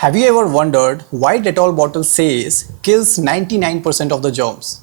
Have you ever wondered why Dettol bottle says kills 99% of the germs?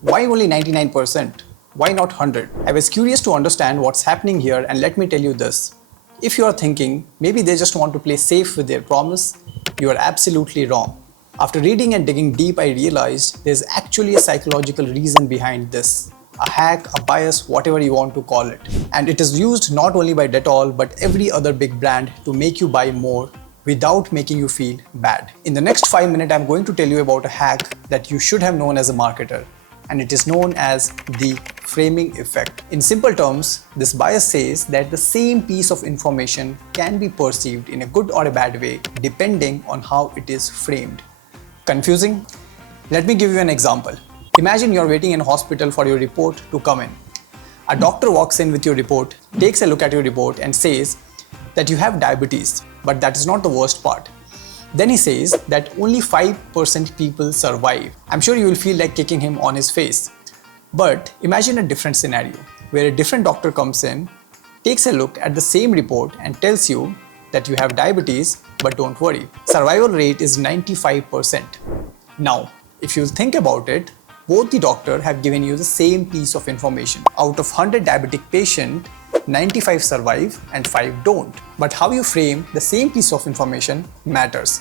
Why only 99%? Why not 100? I was curious to understand what's happening here, and let me tell you this. If you are thinking maybe they just want to play safe with their promise, you are absolutely wrong. After reading and digging deep, I realized there's actually a psychological reason behind this. A hack, a bias, whatever you want to call it. And it is used not only by Dettol but every other big brand to make you buy more without making you feel bad. In the next 5 minutes, I'm going to tell you about a hack that you should have known as a marketer, and it is known as the framing effect. In simple terms, this bias says that the same piece of information can be perceived in a good or a bad way depending on how it is framed. Confusing? Let me give you an example. Imagine you're waiting in a hospital for your report to come in. A doctor walks in with your report, takes a look at your report and says that you have diabetes, but that is not the worst part. Then he says that only 5% people survive. I'm sure you will feel like kicking him on his face. But imagine a different scenario where a different doctor comes in, takes a look at the same report and tells you that you have diabetes, but don't worry, survival rate is 95%. Now, if you think about it, both the doctor have given you the same piece of information. Out of 100 diabetic patients, 95 survive and 5 don't. But how you frame the same piece of information matters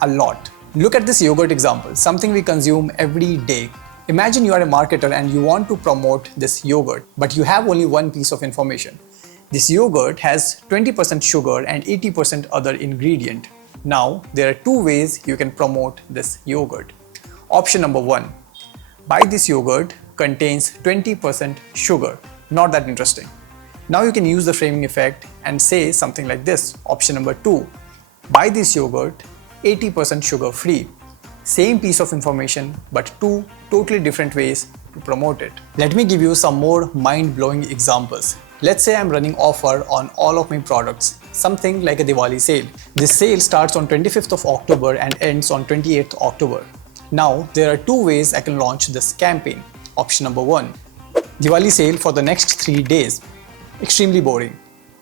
a lot. Look at this yogurt example, something we consume every day. Imagine you are a marketer and you want to promote this yogurt, but you have only one piece of information. This yogurt has 20% sugar and 80% other ingredient. Now, there are two ways you can promote this yogurt. Option number 1, buy this yogurt, contains 20% sugar. Not that interesting. Now you can use the framing effect and say something like this. Option number 2, buy this yogurt, 80% sugar free. Same piece of information, but two totally different ways to promote it. Let me give you some more mind-blowing examples. Let's say I'm running offer on all of my products, something like a Diwali sale. This sale starts on 25th of October and ends on 28th October. Now, there are two ways I can launch this campaign. Option number 1, Diwali sale for the next 3 days. Extremely boring.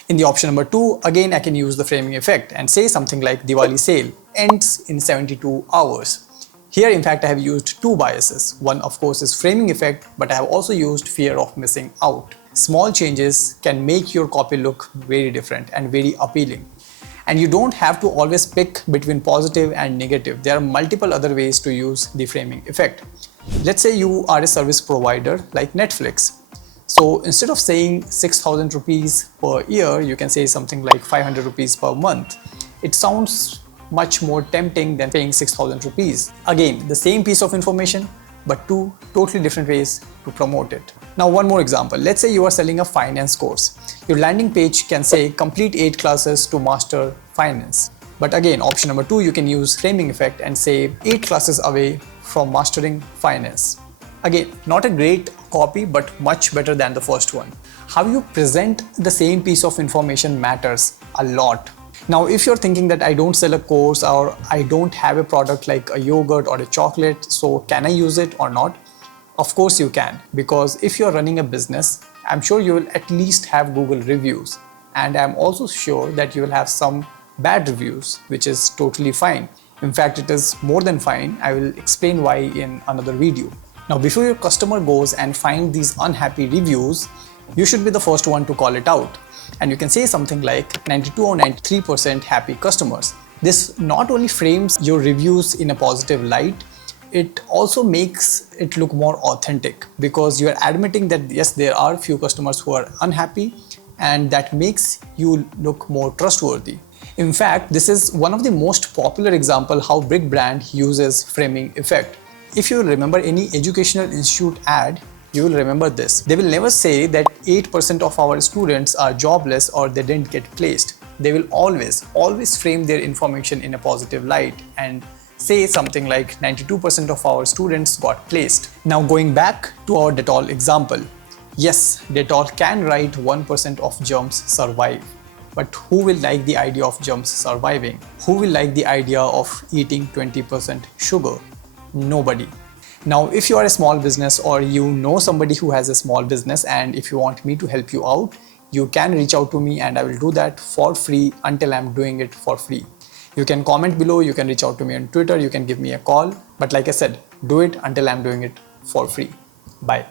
In the option number 2, again I can use the framing effect and say something like Diwali sale ends in 72 hours. Here in fact I have used two biases. One of course is framing effect, but I have also used fear of missing out. Small changes can make your copy look very different and very appealing. And you don't have to always pick between positive and negative. There are multiple other ways to use the framing effect. Let's say you are a service provider like Netflix. So instead of saying 6,000 rupees per year, you can say something like 500 rupees per month. It sounds much more tempting than paying 6,000 rupees. Again, the same piece of information, but two totally different ways to promote it. Now, one more example. Let's say you are selling a finance course. Your landing page can say complete 8 classes to master finance. But again, option number 2, you can use framing effect and say 8 classes away from mastering finance. Again, not a great copy, but much better than the first one. How you present the same piece of information matters a lot. Now, if you're thinking that I don't sell a course or I don't have a product like a yogurt or a chocolate, so can I use it or not? Of course you can, because if you're running a business, I'm sure you will at least have Google reviews. And I'm also sure that you will have some bad reviews, which is totally fine. In fact, it is more than fine. I will explain why in another video. Now, before your customer goes and finds these unhappy reviews, you should be the first one to call it out. And you can say something like 92 or 93% happy customers. This not only frames your reviews in a positive light, it also makes it look more authentic, because you are admitting that yes, there are few customers who are unhappy, and that makes you look more trustworthy. In fact, this is one of the most popular example how big brand uses framing effect. If you remember any educational institute ad, you will remember this. They will never say that 8% of our students are jobless or they didn't get placed. They will always frame their information in a positive light and say something like 92% of our students got placed. Now, going back to our Dettol example. Yes, Dettol can write 1% of germs survive. But who will like the idea of germs surviving? Who will like the idea of eating 20% sugar? Nobody. Now, if you are a small business or you know somebody who has a small business, and if you want me to help you out, you can reach out to me and I will do that for free until I'm doing it for free. You can comment below, you can reach out to me on Twitter, you can give me a call. But like I said, do it until I'm doing it for free. Bye.